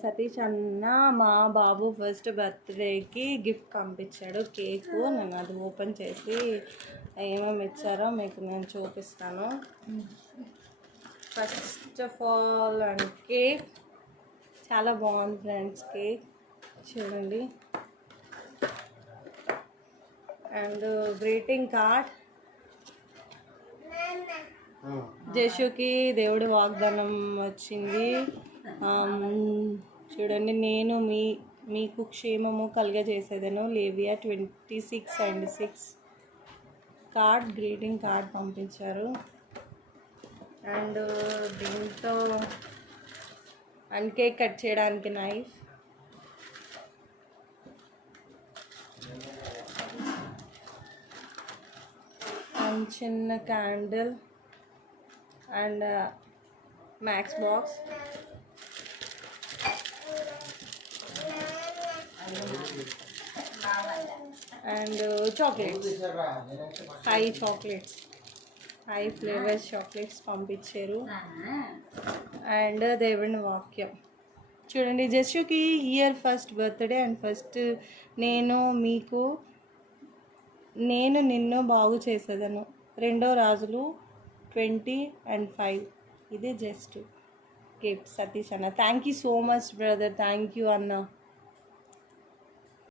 సతీష్ అన్న మా బాబు ఫస్ట్ బర్త్డేకి గిఫ్ట్ పంపించాడు, కేకు. నేను అది ఓపెన్ చేసి ఏమేమి ఇచ్చారో మీకు నేను చూపిస్తాను. First of all and cake చాలా బాగుంది ఫ్రెండ్స్. కేక్ చూడండి. And greeting card. జషుకి దేవుడి వాగ్దానం వచ్చింది. చూడండి, నేను మీకు క్షేమము కలుగజేసేదను. లేవియా 26:6 కార్డ్, గ్రీటింగ్ కార్డ్ పంపించారు. అండ్ దీంతో అండ్ కేక్ కట్ చేయడానికి నైఫ్. అండ్ చిన్న candle and match box and chocolates. 5 chocolates, 5 flavours chocolates పంపించారు. అండ్ దేవుని వాక్యం చూడండి. జస్టుకి year first birthday and first నేను నిన్ను బాగు చేసేదను. 2 రాజులు 20:5. ఇది జస్ట్ గిఫ్ట్ సతీష్ అన్న. Thank you so much brother. Thank you అన్న.